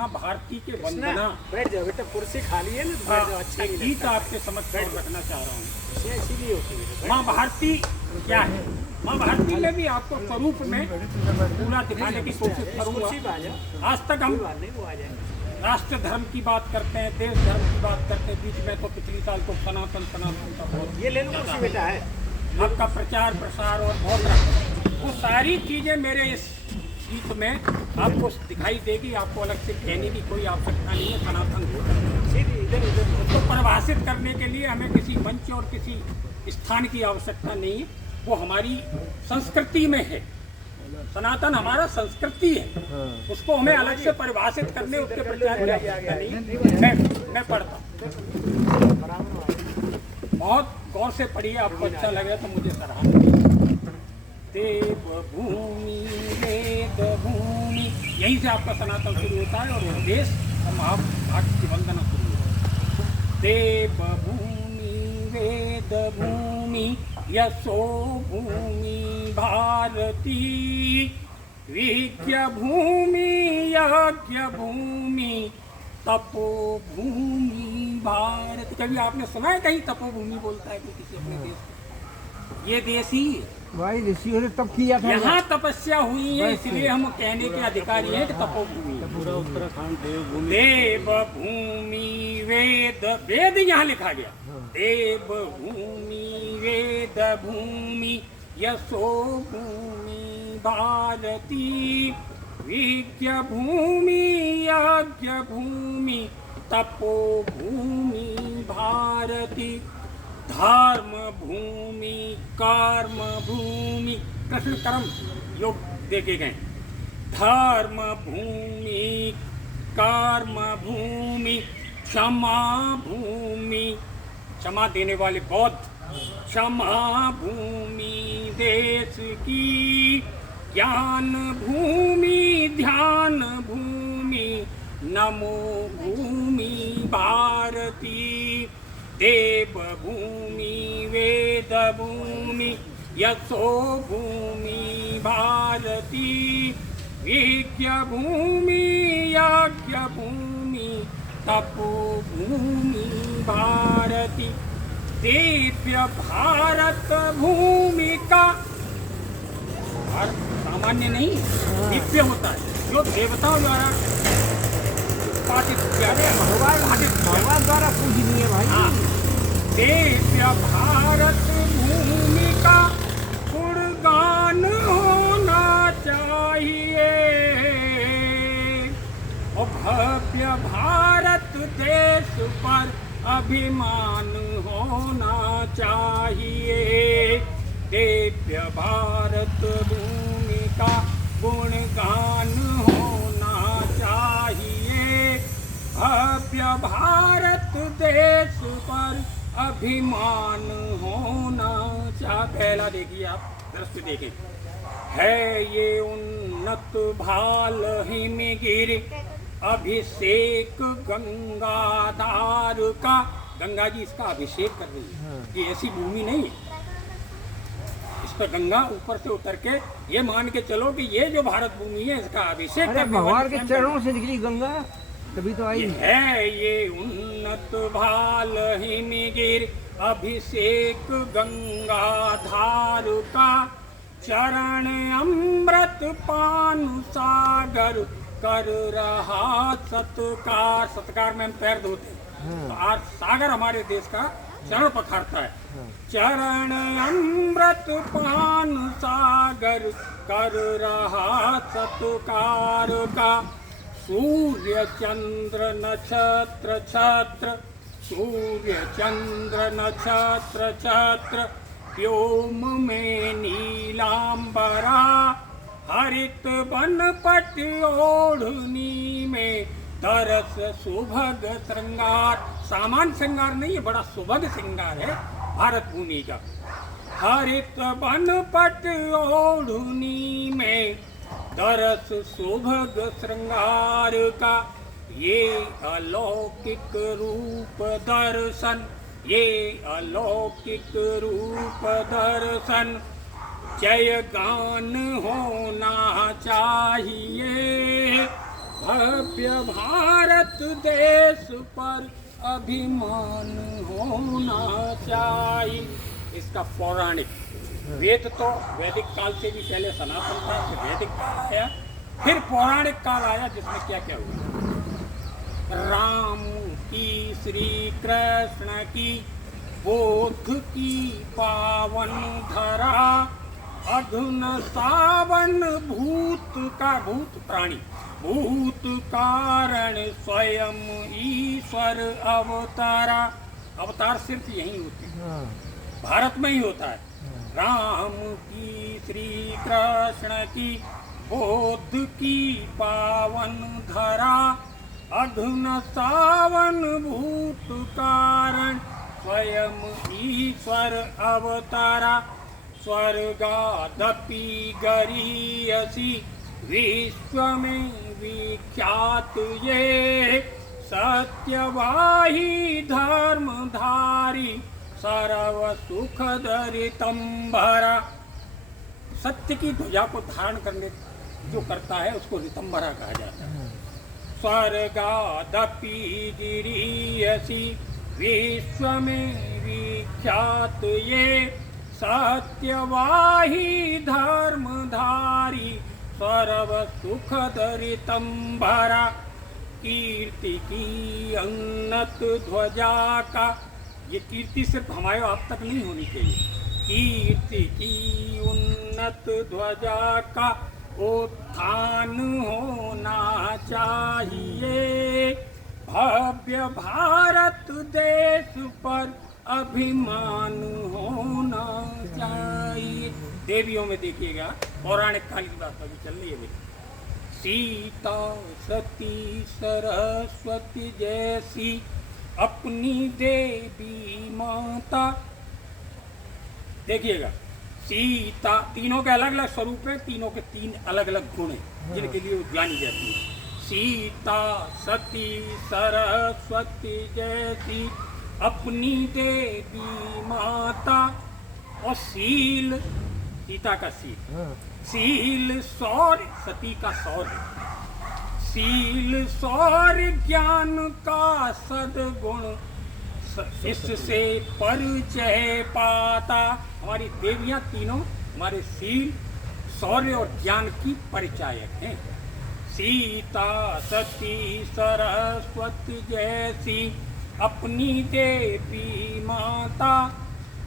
माँ भारती के वंदना बैठ जाओ बेटा, कुर्सी खाली है ना, तो बैठ जाओ, अच्छा एक नहीं गीत लगता। आपके समझ में रखना चाह रहा हूँ। इसीलिए होती है। माँ भारती क्या है? माँ भारती में भी आपको स्वरूप में पूरा दिखाने की कोशिश कुर्सी करूँगा। पे आ जाओ, आज तक हम कोई बात नहीं, वो आ जाएगा। राष्ट्र धर्म की बात करते हैं, देश धर्म की बात करते हैं। बीच में तो पिछली साल तो सनातन का बहुत ये ले लो कुर्सी बेटा, है आपका प्रचार प्रसार और बहुत वो सारी चीजें मेरे इस गीत में आपको दिखाई देगी। आपको अलग से कहने की कोई आवश्यकता नहीं है। सनातन को सीधी इधर इधर उसको परिभाषित करने के लिए हमें किसी मंच और किसी स्थान की आवश्यकता नहीं है। वो हमारी संस्कृति में है। सनातन हमारा संस्कृति है, उसको हमें अलग से परिभाषित करने उसके प्रचार की आवश्यकता नहीं है। मैं पढ़ता हूँ, बहुत गौर से पढ़िए, आपको अच्छा लगे तो मुझे सराहना। देव भूमि वेद भूमि, यहीं से आपका सनातन शुरू होता है और देश और महाभारत की वंदना शुरू होती है। देव भूमि वेद भूमि यशो भूमि भारती, विद्या भूमि यज्ञ भूमि तपो भूमि भारत। कभी आपने सुना है कहीं तपोभूमि बोलता है कोई किसी अपने देश को? ये देश ही है। भाई ऋषियों ने तब किया था। यहाँ तपस्या हुई है, इसलिए हम कहने के अधिकारी हैं कि तपोभूमि। पूरा उत्तराखंड देवभूमि। देव भूमि वेद, वेद यहाँ लिखा गया। देव भूमि वेद भूमि यशो भूमि भारती, विद्या भूमि यज्ञ भूमि तपो भूमि भारती, धर्म भूमि कर्म भूमि, कृष्ण कर्म योग देखे गए। धर्म भूमि कर्म भूमि क्षमा भूमि, क्षमा देने वाले बौद्ध, क्षमा भूमि देश की, ज्ञान भूमि ध्यान भूमि नमो भूमि भारती, देव भूमि वेद भूमि यशो भूमि भारती, विद्या भूमि यज्ञ भूमि तपो भूमि भारती, दिव्य भारत भूमि का। भारत सामान्य नहीं, दिव्य होता है, जो देवताओं द्वारा उत्पादित किया गया, भगवान द्वारा पूजनीय भाई। हाँ, दिव्य भारत भूमि का गुणगान होना चाहिए और भव्य भारत देश पर अभिमान होना चाहिए। दिव्य भारत भूमि का गुणगान होना चाहिए, भव्य भारत देश पर अभिमान होना चाहिए। पहला देखिए आप दृश्य देखें, है ये उन्नत भाल हिमगिरि अभिषेक गंगाधार का। गंगा जी इसका अभिषेक कर रही है। ये ऐसी भूमि नहीं है, इस पर गंगा ऊपर से उतर के ये मान के चलो कि ये जो भारत भूमि है इसका अभिषेक अरे करने भगवान वाली के स्वयं चरणों से निकली गंगा, तभी तो आई। ये है ये उन्नत भाल हिमगिरि अभिषेक गंगाधार का, चरण अमृत पान सागर कर रहा सत्कार। सत्कार में हम पैर धोते हैं, तो आज सागर हमारे देश का चरण पखारता है। चरण अमृत पान सागर कर रहा सत्कार का, सूर्य चंद्र नक्षत्र छत्र, सूर्य चंद्र नक्षत्र छत्र, व्योम में नीलांबरा, हरित बनपट ओढ़नी में तरस सुभग श्रृंगार। सामान्य श्रृंगार नहीं है, बड़ा सुभग श्रृंगार है भारत भूमि का। हरित बनपट ओढ़नी में तरस सुभग श्रृंगार का, ये अलौकिक रूप दर्शन, ये अलौकिक रूप दर्शन जय गान होना चाहिए। भव्य भारत देश पर अभिमान होना चाहिए। इसका पौराणिक वेद तो वैदिक काल से भी पहले सनातन था, फिर वैदिक काल आया, फिर पौराणिक काल आया जिसमें क्या क्या हुआ। राम की, श्री कृष्ण की, बोध की पावन धरा, अधुन सावन भूत का, भूत प्राणी, भूत कारण स्वयं ईश्वर अवतारा। अवतार सिर्फ यही होते हैं, हाँ, भारत में ही होता है। राम की, श्री कृष्ण की, बोध की पावन धरा, अधुन सावन भूत कारण स्वयं ईश्वर अवतारा। स्वर्गादपि गरीयसी विश्व में विख्यात ये, सत्यवाही धर्मधारी सर्व सुखद ऋतंभरा। सत्य की ध्वजा को धारण करने जो करता है उसको ऋतंभरा कहा जाता है। स्वर्गादपि गिरीयसी विश्व में विख्यात ये, सत्यवाही धर्मधारी सर्व सुखद ऋतंभरा। कीर्ति की उन्नत ध्वजा का, ये कीर्ति सिर्फ हमारे आप तक नहीं होनी चाहिए। कीर्ति की उन्नत ध्वजा का उत्थान होना चाहिए। भव्य भारत देश पर अभिमान होना चाहिए। देवियों में देखिएगा, पौराणिक काल की बात अभी चल रही है। सीता सती सरस्वती जैसी अपनी देवी माता। देखिएगा, सीता, तीनों के अलग अलग स्वरूप है, तीनों के तीन अलग अलग गुण हैं जिनके लिए वो जानी जाती है। सीता सती सरस्वती जैसी अपनी देवी माता। और शील, सीता का शील, हाँ, शील शौर्य, सती का शौर्य, शील शौर्य ज्ञान का सद्गुण इससे परिचय पाता। हमारी देवियां तीनों हमारे शील, शौर्य और ज्ञान की परिचायक हैं। सीता सती सरस्वती जैसी अपनी देवी माता,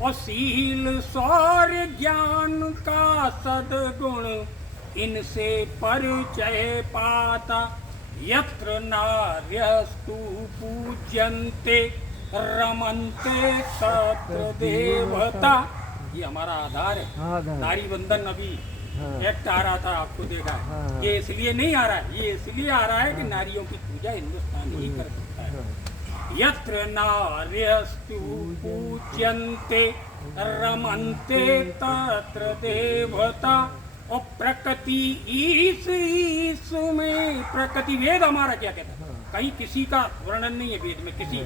और शील शौर्य ज्ञान का सद्गुण इनसे परिचय पाता। यत्र नार्यस्तु पूज्यन्ते रमन्ते तत्र देवता। ये हमारा आधार है। आधार। नारी बंधन अभी हाँ। एक्ट आ रहा था, आपको देखा है। हाँ। ये इसलिए नहीं आ रहा है, ये इसलिए आ रहा है कि नारियों की पूजा हिंदुस्तान ही कर सकता है। यत्र नार्यस्तु पूज्यन्ते रमन्ते तत्र देवता। और प्रकृति ईश में, प्रकृति वेद हमारा क्या कहता है, कहीं किसी का वर्णन नहीं है वेद में, किसी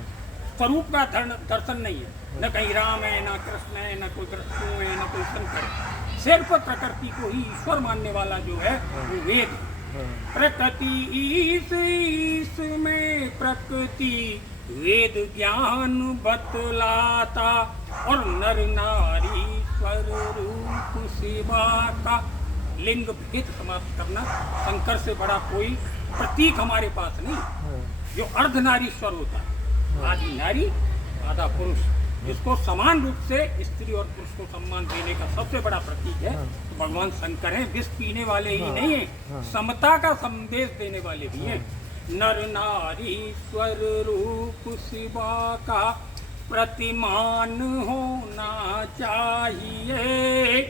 स्वरूप का दर्शन नहीं है। न कहीं राम है, न कृष्ण है, न कोई कृष्ण है, न कोई शंकर है। सिर्फ प्रकृति को ही ईश्वर मानने वाला जो है वो वेद है। प्रकृति ईश में प्रकृति वेद ज्ञान बतलाता। और नर नारी स्वरूप शिवा का लिंग भेद समाप्त करना, शंकर से बड़ा कोई प्रतीक हमारे पास नहीं। जो अर्धनारीश्वर होता है, आधी नारी आधा पुरुष, जिसको समान रूप से स्त्री और पुरुष को सम्मान देने का सबसे बड़ा प्रतीक है तो भगवान शंकर हैं। विष पीने वाले ही नहीं है, समता का संदेश देने वाले भी हैं। नर नारी स्वरूप शिवा का प्रतिमान होना चाहिए।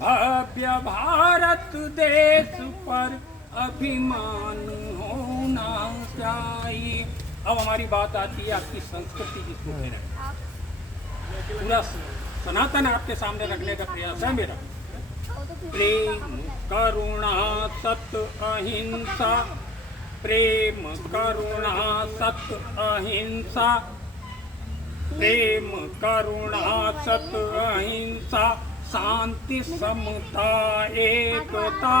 भव्य भारत देश पर अभिमान होना चाहिए। अब हमारी बात आती है आपकी संस्कृति जिसको कह रहे हैं। पूरा सनातन आपके सामने रखने का प्रयास है मेरा। प्रेम करुणा सत्य अहिंसा, प्रेम करुणा सत्य अहिंसा, प्रेम करुणा सत्य अहिंसा, शांति समता एकता,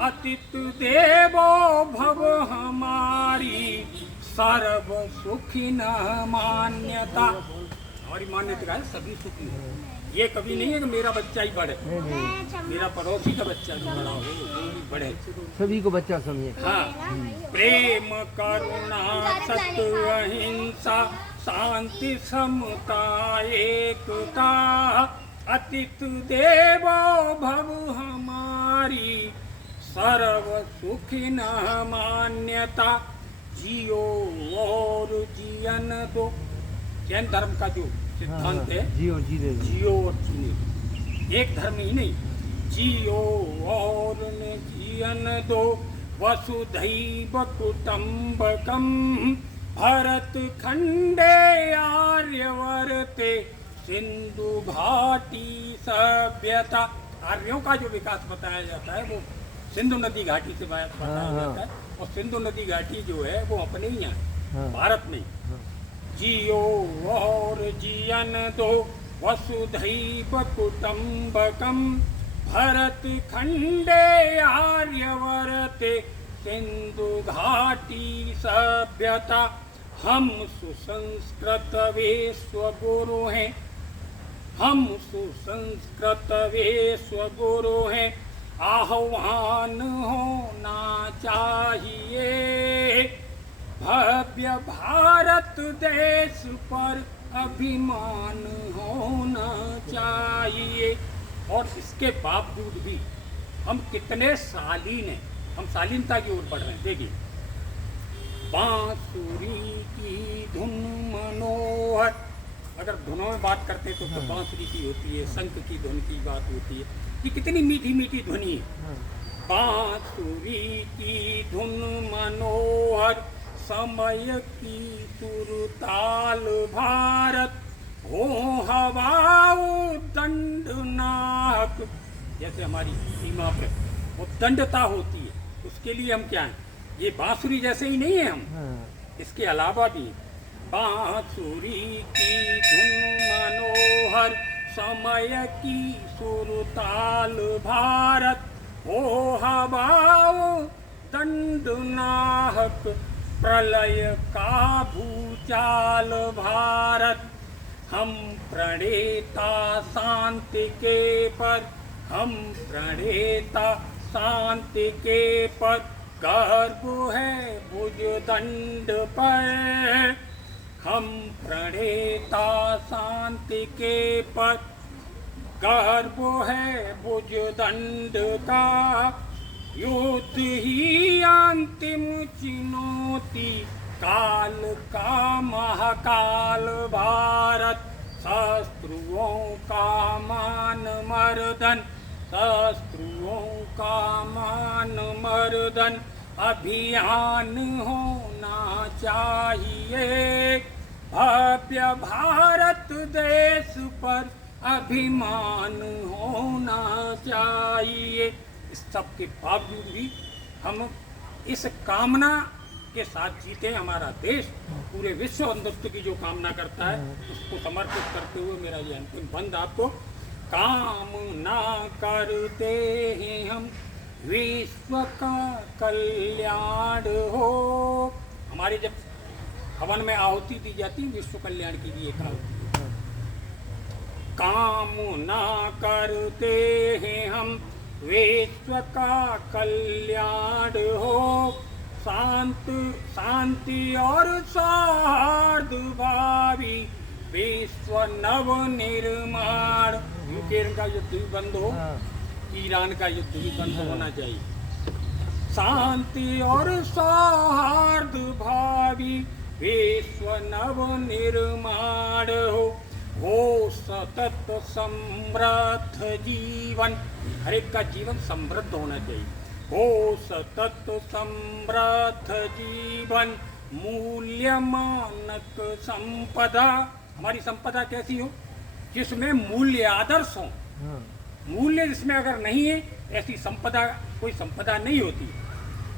अतित देवो भव हमारी सर्व सुखी न मान्यता। हमारी मान्यता है सभी सुखी हो। ये कभी नहीं है कि मेरा बच्चा ही बढ़े, नहीं नहीं, मेरा पड़ोसी का बच्चा भी बड़ा हो, वो भी बढ़े। सभी को बच्चा समझे। हाँ, प्रेम करुणा सत्य अहिंसा शांति समता एकता अतित देवो भव हमारी सर्व सुखी न मान्यता। जियो और जियन दो। जैन धर्म का जो सिद्धांत है, जियो जी दे जियो और जीने दो। एक धर्म ही नहीं, जियो और न जियन दो। वसुधैव कुटुम्बकम भरत खंडे आर्यवर्ते सिंधु घाटी सभ्यता। आर्यों का जो विकास बताया जाता है वो सिंधु नदी घाटी से बताया जाता है, और सिंधु नदी घाटी जो है वो अपने ही यहाँ भारत में। जियो और जियन दो वसुधैव कुटुम्बकम भरत खंडे आर्यवर्ते सिंधु घाटी सभ्यता। हम सुसंस्कृत विश्व गुरु हैं, हम सुसंस्कृत विश्व गुरु हैं। आह्वान होना चाहिए भव्य भारत देश पर अभिमान होना चाहिए। और इसके बावजूद भी हम कितने शालीन हैं, हम शालीनता की ओर बढ़ रहे हैं। देखिए, बांसुरी की धुन मनोहर, अगर धुनों में बात करते हैं तो बांसुरी की होती है, शंख की धुन की बात होती है। ये कितनी मीठी मीठी ध्वनि है। बांसुरी की धुन मनोहर समय की सुरताल भारत हो हवाओ दंडनाक। जैसे हमारी सीमा पे वो दंडता होती है, उसके लिए हम क्या हैं, ये बांसुरी जैसे ही नहीं है हम, इसके अलावा भी बांसुरी की धुन मनोहर समय की सुरताल भारत हो हवाओ दंडनाहक प्रलय का भूचाल भारत। हम प्रणेता शांति के पर, हम प्रणेता शांति के पर गर्व है भुज दंड पर। हम प्रणेता शांति के पर गर्व है भुज दंड का। युद्ध ही अंतिम चुनौती काल का महाकाल भारत। शत्रुओं का मान मर्दन, शत्रुओं का मान मर्दन अभियान होना चाहिए। भव्य भारत देश पर अभिमान होना चाहिए। इस सब के बावजूद भी हम इस कामना के साथ जीते। हमारा देश पूरे विश्व बंधुत्व की जो कामना करता है उसको समर्पित करते हुए मेरा ये अंतिम बंद आपको। कामना करते हैं हम विश्व का कल्याण हो। हमारी जब हवन में आहुति दी जाती है विश्व कल्याण की भी एक आहुति। कामना करते हैं हम विश्व का कल्याण हो। शांति और सौहार्द भावी विश्व नव निर्माण। यूक्रेन का युद्ध भी बंद हो, ईरान का युद्ध भी बंद होना चाहिए। शांति और सौहार्द भावी विश्व नव निर्माण हो सतत समृद्ध जीवन। हर एक का जीवन समृद्ध होना चाहिए। हो सतत समृद्ध जीवन मूल्य मानक संपदा। हमारी संपदा कैसी हो, जिसमें मूल्य आदर्श हो। मूल्य जिसमें अगर नहीं है ऐसी संपदा कोई संपदा नहीं होती।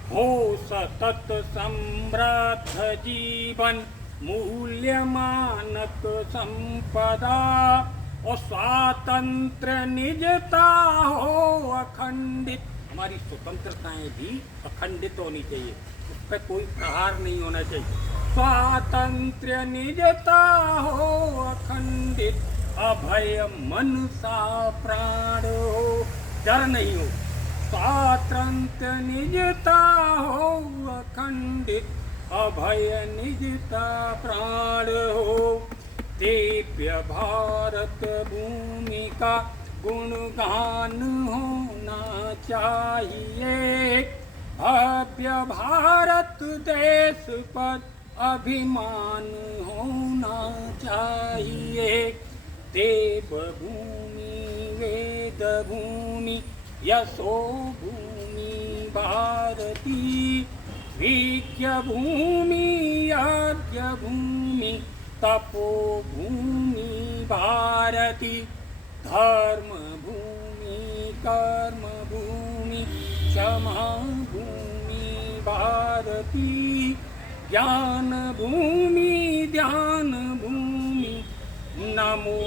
हो सतत समृद्ध जीवन मूल्य मानक संपदा। और स्वातंत्र निजता हो अखंडित। हमारी स्वतंत्रताएं भी अखंडित होनी चाहिए, उस पर कोई प्रहार नहीं होना चाहिए। स्वातंत्र्य निजता हो अखंडित, अभय मन सा प्राण हो, डर नहीं हो। स्वातंत्र्य निजता हो अखंडित, अभय निजता प्राण हो। दिव्य भारत भूमि का गुणगान होना चाहिए, भव्य भारत देश पर अभिमान होना चाहिए। देव भूमि वेद भूमि यशो भूमि भारती, विज्ञ भूमि यज्ञ भूमि तपो भूमि भारती। धर्म भूमि कर्म भूमि क्षमा भूमि भारती, ज्ञान भूमि ध्यान भूमि नमो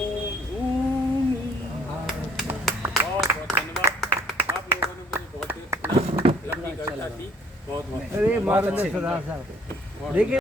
भूमि। बहुत बहुत धन्यवाद आप लोगों ने, मुझे बहुत लंबी कविता थी, बहुत बहुत अरे मारो सदा साहब देखिए।